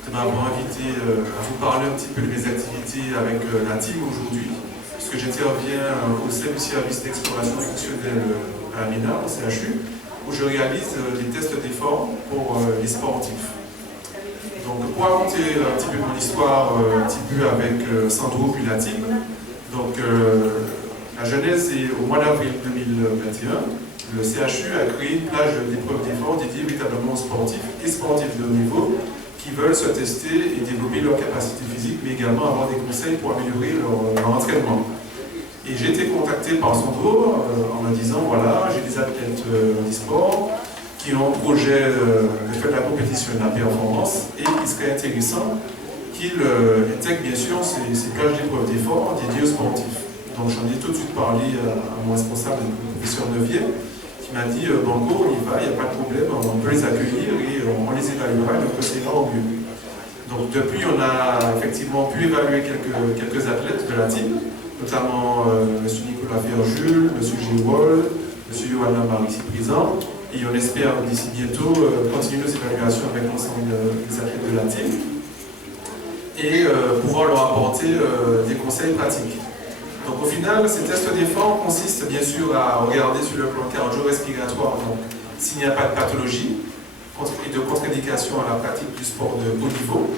de m'avoir invité à vous parler un petit peu de mes activités avec la team aujourd'hui, puisque j'interviens au sein du service d'exploration fonctionnelle à la MENA, au CHU, où je réalise des tests d'effort pour les sportifs. Donc pour raconter un petit peu mon histoire, un petit peu avec Sandro puis la team, donc la genèse est au mois d'avril 2021. Le CHU a créé une plage d'épreuves d'effort dédiée véritablement aux sportifs et sportifs de haut niveau qui veulent se tester et développer leur capacité physique, mais également avoir des conseils pour améliorer leur entraînement. Et j'ai été contacté par Sandro en me disant, voilà, j'ai des athlètes d'e-sport qui ont un projet de faire de la compétition et de la performance, et il serait intéressant qu'ils intègrent bien sûr ces plages d'épreuves d'effort dédiées aux sportifs. Donc j'en ai tout de suite parlé à mon responsable, le professeur Nevier, qui m'a dit, Banco, on y va, il n'y a pas de problème, on peut les accueillir et on les évaluera et on procédera au mieux. Donc depuis, on a effectivement pu évaluer quelques athlètes de la team, notamment M. Nicolas Ferjul, M. Géwol, M. Johanna Marie ici présent, et on espère d'ici bientôt continuer nos évaluations avec l'ensemble des athlètes de la team et pouvoir leur apporter des conseils pratiques. Donc au final, ces tests d'effort consistent bien sûr à regarder sur le plan cardio-respiratoire, donc s'il n'y a pas de pathologie et de contre-indication à la pratique du sport de haut niveau,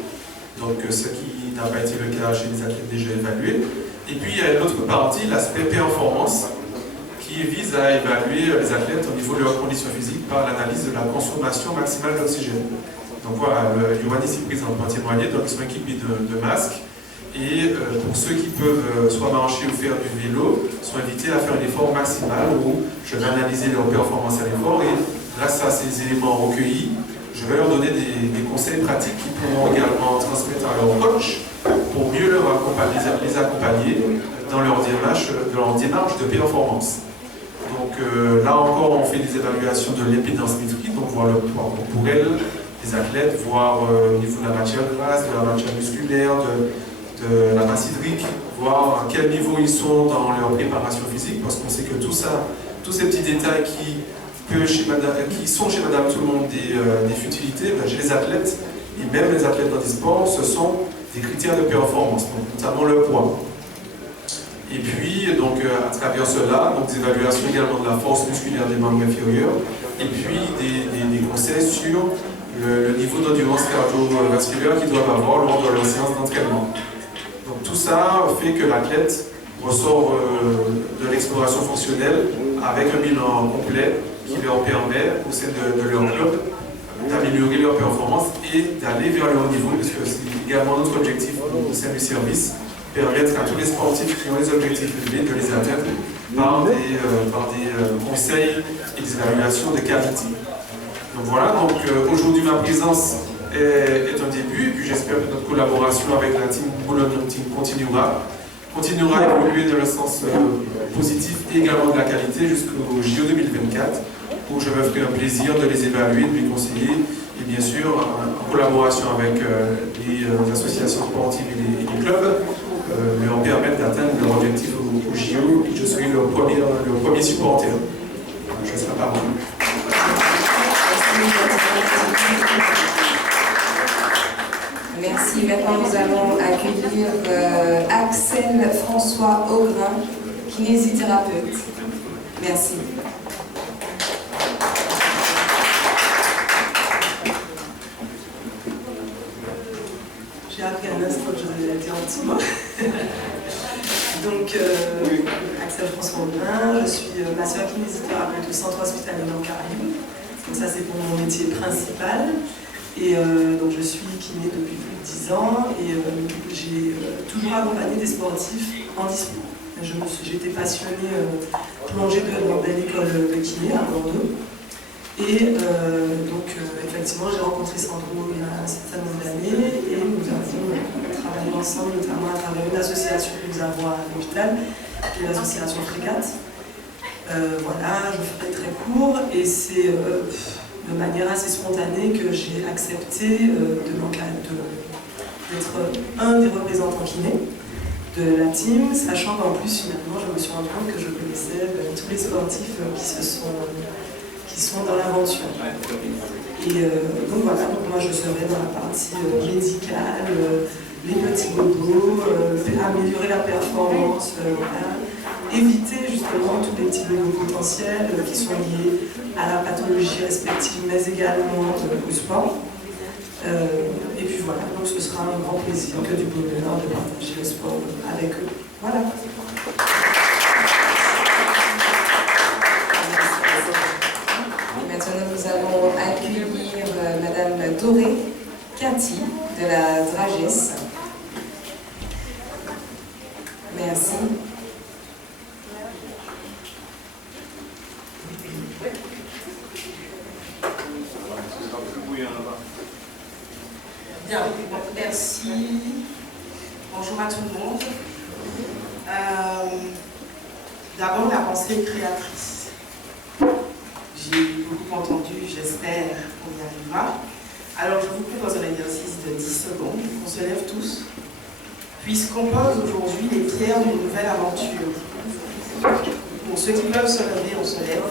donc ce qui n'a pas été le cas chez les athlètes déjà évalués. Et puis il y a une autre partie, l'aspect performance, qui vise à évaluer les athlètes au niveau de leurs conditions physiques par l'analyse de la consommation maximale d'oxygène. Donc voilà, Yoann ici présent peut témoigner, donc ils sont équipés de masques. Et pour ceux qui peuvent soit marcher ou faire du vélo, sont invités à faire un effort maximal où je vais analyser leur performance à l'effort et grâce à ces éléments recueillis, je vais leur donner des conseils pratiques qu'ils pourront également transmettre à leur coach pour mieux les accompagner dans leur démarche de performance. Donc là encore, on fait des évaluations de l'impédance métrique, donc voir le poids corporel des athlètes, voir au niveau de la matière grasse, de la matière musculaire, de la masse hydrique, voir à quel niveau ils sont dans leur préparation physique, parce qu'on sait que tout ça, tous ces petits détails qui sont chez Madame Tout-le-Monde des futilités, ben, chez les athlètes, et même les athlètes dans des sports, ce sont des critères de performance, donc, notamment le poids. Et puis, donc, à travers cela, donc, des évaluations également de la force musculaire des membres inférieurs, et puis des conseils sur le niveau d'endurance cardiovasculaire qu'ils doivent avoir lors de leur séance d'entraînement. Donc tout ça fait que l'athlète ressort de l'exploration fonctionnelle avec un bilan complet qui leur permet, au sein de leur club, d'améliorer leur performance et d'aller vers le haut niveau, parce que c'est également notre objectif au sein du service, permettre à tous les sportifs qui ont les objectifs élevés de les atteindre par des conseils et des évaluations de qualité. Donc voilà, donc aujourd'hui ma présence est un début, et puis j'espère que notre collaboration avec la team Boulogne Team continuera à évoluer dans le sens positif et également de la qualité jusqu'au JO 2024, où je me ferai un plaisir de les évaluer, de les conseiller, et bien sûr en collaboration avec les associations sportives et les clubs, leur permettre d'atteindre leur objectif au JO, et je serai leur premier supporter. Je serai pas bon. Merci. Maintenant, nous allons accueillir Axel François Augrin, kinésithérapeute. Merci. J'ai appris un instant que je devais dire un petit mot. Donc, Axel François Augrin, je suis masseur kinésithérapeute au centre hospitalier Caraïbes. Donc ça, c'est pour mon métier principal. Et donc je suis kiné depuis plus de 10 ans et j'ai toujours accompagné des sportifs en e-sport. J'étais passionnée plongée dans une école de kiné à Bordeaux. Et donc effectivement j'ai rencontré Sandro il y a un certain nombre d'années et nous avons travaillé ensemble, notamment à travers une association que nous avons à l'hôpital, qui est l'association Frégate. Voilà, je ferai très court et c'est de manière assez spontanée que j'ai accepté d'être un des représentants kinés de la team, sachant qu'en plus finalement je me suis rendu compte que je connaissais tous les sportifs qui sont dans l'aventure. Et donc voilà, donc moi je serai dans la partie médicale, les petits bobos, améliorer la performance, éviter justement tous les petits bobos potentiels qui sont liés à la pathologie respective, mais également au sport. Et puis voilà, donc ce sera un grand plaisir, que du bonheur de partager le sport avec eux. Voilà. Et maintenant, nous allons accueillir Madame Doré Quinty de la Dragesse. Merci. Bien, merci. Bonjour à tout le monde. D'abord, la pensée créatrice. J'ai beaucoup entendu, j'espère qu'on y arrivera. Alors, je vous propose un exercice de 10 secondes. On se lève tous, puisqu'on pose aujourd'hui les pierres d'une nouvelle aventure. Pour ceux qui peuvent se lever, on se lève.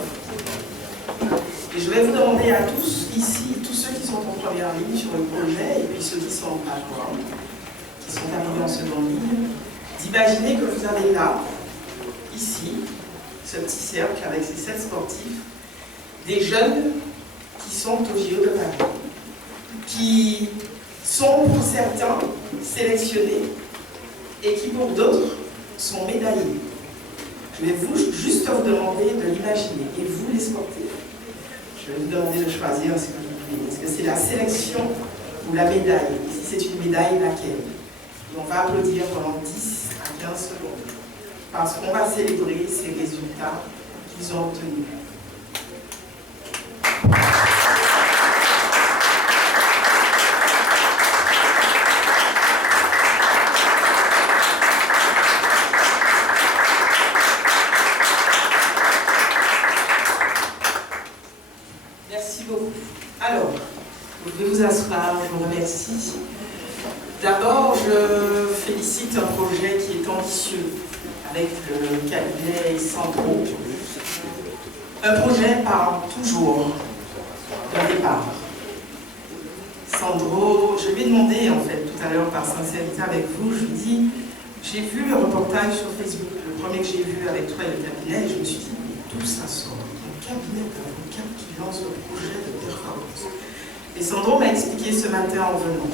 Et je vais vous demander à tous, ici, tous ceux qui sont en première ligne sur le projet, et puis ceux qui sont en page 1, qui sont arrivés en seconde ligne, d'imaginer que vous avez là, ici, ce petit cercle avec ces 7 sportifs, des jeunes qui sont au JO de Paris, qui sont pour certains sélectionnés et qui pour d'autres sont médaillés. Je vais juste vous demander de l'imaginer. Et vous, les sportifs, je vais vous demander de choisir ce que vous voulez. Est-ce que c'est la sélection ou la médaille? Et si c'est une médaille, laquelle? Et on va applaudir pendant 10 à 15 secondes. Parce qu'on va célébrer ces résultats qu'ils ont obtenus. Merci beaucoup. Alors, vous pouvez vous asseoir, je vous remercie. D'abord, je félicite un projet qui est ambitieux avec le cabinet Sandro. Un projet part toujours d'un départ. Sandro, je lui ai demandé en fait tout à l'heure par sincérité avec vous, je lui ai dit, j'ai vu le reportage sur Facebook, le premier que j'ai vu avec toi et le cabinet, et je me suis dit, mais d'où ça sort? Un cabinet d'avocats qui lance un projet de performance. Et Sandro m'a expliqué ce matin en venant.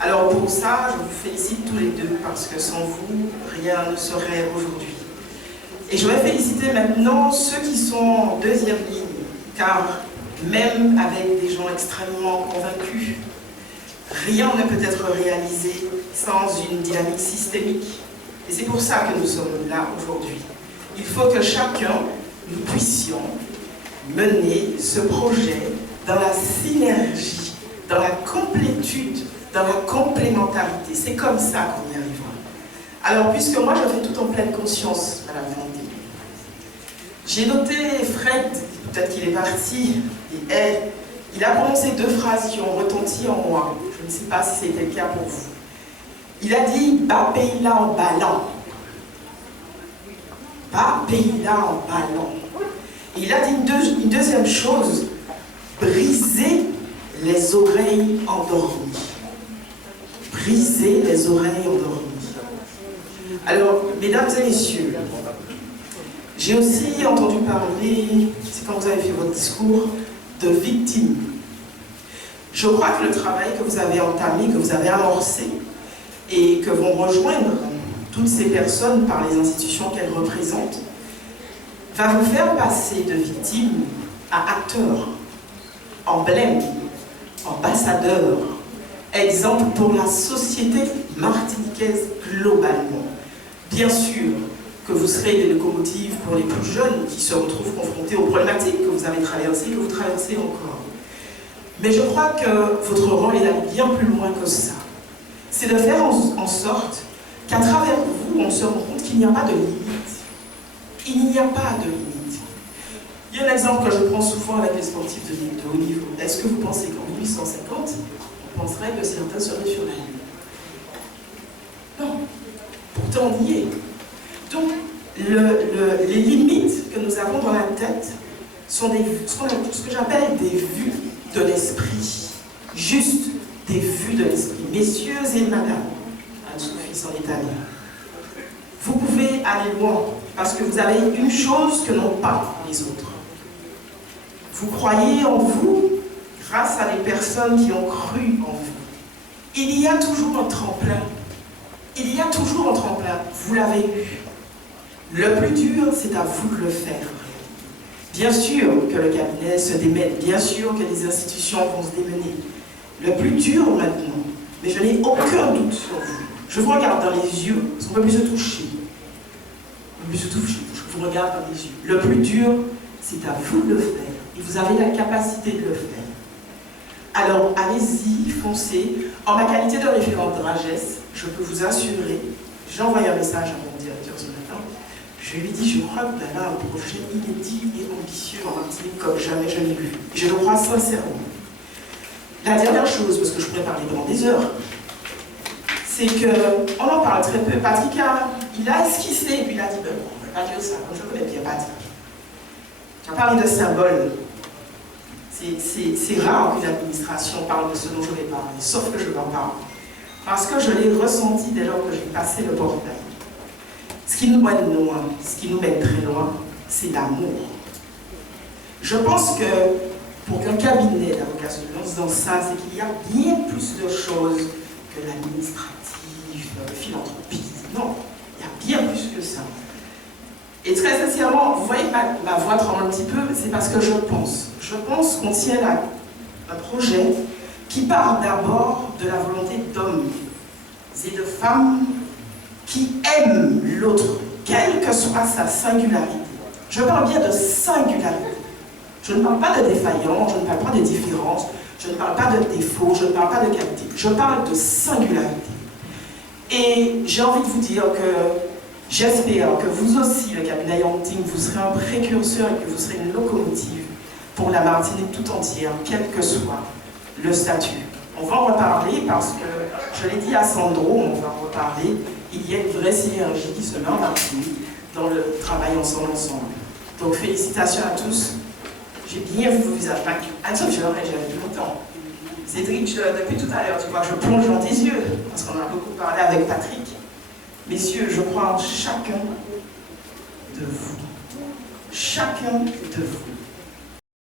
Alors pour ça, je vous félicite tous les deux, parce que sans vous, rien ne serait aujourd'hui. Et je vais féliciter maintenant ceux qui sont en deuxième ligne, car même avec des gens extrêmement convaincus, rien ne peut être réalisé sans une dynamique systémique. Et c'est pour ça que nous sommes là aujourd'hui. Il faut que chacun, nous puissions mener ce projet dans la synergie, dans la complétude, dans la complémentarité. C'est comme ça qu'on y arrivera. Alors, puisque moi je fais tout en pleine conscience, Madame Fondé, j'ai noté Fred, peut-être qu'il est parti, et elle, il a prononcé 2 phrases qui ont retenti en moi. Je ne sais pas si c'était le cas pour vous. Il a dit « Bas pays là en ballant ». Bas pays là en ballant. Et il a dit une deuxième chose, « Briser les oreilles endormies ». Briser les oreilles endormies. Alors, mesdames et messieurs, j'ai aussi entendu parler, c'est quand vous avez fait votre discours, de victimes. Je crois que le travail que vous avez entamé, que vous avez amorcé, et que vont rejoindre toutes ces personnes par les institutions qu'elles représentent, va vous faire passer de victimes à acteurs, emblèmes, ambassadeurs, exemple pour la société martiniquaise globalement. Bien sûr que vous serez des locomotives pour les plus jeunes qui se retrouvent confrontés aux problématiques que vous avez traversées, que vous traversez encore. Mais je crois que votre rôle est d'aller bien plus loin que ça. C'est de faire en sorte qu'à travers vous, on se rend compte qu'il n'y a pas de limite. Il n'y a pas de limite. Il y a un exemple que je prends souvent avec les sportifs de haut niveau. Est-ce que vous pensez qu'en 1850, on penserait que certains seraient sur la Lune? Non. Pourtant, on y est. Donc, les limites que nous avons dans la tête sont ce que j'appelle des vues de l'esprit. Juste des vues de l'esprit. Messieurs et madame, Anne-Sophie s'en est allée. Vous pouvez aller loin parce que vous avez une chose que n'ont pas les autres. Vous croyez en vous grâce à des personnes qui ont cru en vous. Il y a toujours un tremplin. Il y a toujours un tremplin. Vous l'avez eu. Le plus dur, c'est à vous de le faire. Bien sûr que le cabinet se démène, bien sûr que les institutions vont se démener. Le plus dur maintenant, mais je n'ai aucun doute sur vous. Je vous regarde dans les yeux, parce qu'on ne peut plus se toucher. On ne peut plus se toucher, je vous regarde dans les yeux. Le plus dur, c'est à vous de le faire. Et vous avez la capacité de le faire. Alors, allez-y, foncez. En ma qualité de référente de Ragès, je peux vous assurer, j'ai envoyé un message à mon directeur ce matin, je lui ai dit, je crois que vous avez un projet inédit et ambitieux en Martinique comme jamais je n'ai vu. Je le crois sincèrement. La dernière chose, parce que je pourrais parler pendant des heures, c'est qu'on en parle très peu. Patrick, il a esquissé et puis il a dit, ben, on ne va pas dire ça, comme je connais bien Patrick. Tu as parlé de symboles. C'est rare qu'une administration parle de ce dont je vais parler, sauf que je m'en parle. Parce que je l'ai ressenti dès lors que j'ai passé le portail. Ce qui nous mène loin, ce qui nous mène très loin, c'est l'amour. Je pense que pour qu'un cabinet d'avocats se lance dans ça, c'est qu'il y a bien plus de choses que l'administratif, la philanthropie. Non, il y a bien plus que ça. Et très sincèrement, vous voyez ma voix tremble un petit peu, c'est parce que je pense qu'on tient un projet qui part d'abord de la volonté d'hommes et de femmes qui aiment l'autre, quelle que soit sa singularité. Je parle bien de singularité. Je ne parle pas de défaillance, je ne parle pas de différence, je ne parle pas de défaut, je ne parle pas de qualité. Je parle de singularité. Et j'ai envie de vous dire que j'espère que vous aussi, le cabinet Young-Ting, vous serez un précurseur et que vous serez une locomotive pour la Martinique tout entière, quel que soit le statut. On va en reparler parce que, je l'ai dit à Sandro, on va en reparler, il y a une vraie synergie qui se met en Martinique dans le travail ensemble. Donc félicitations à tous. J'ai bien vu vos visages. Anne-Sophie, je l'aurais déjà vu longtemps. Cédric, depuis tout à l'heure, tu vois, je plonge dans tes yeux, parce qu'on a beaucoup parlé avec Patrick. Messieurs, je crois en chacun de vous. Chacun de vous.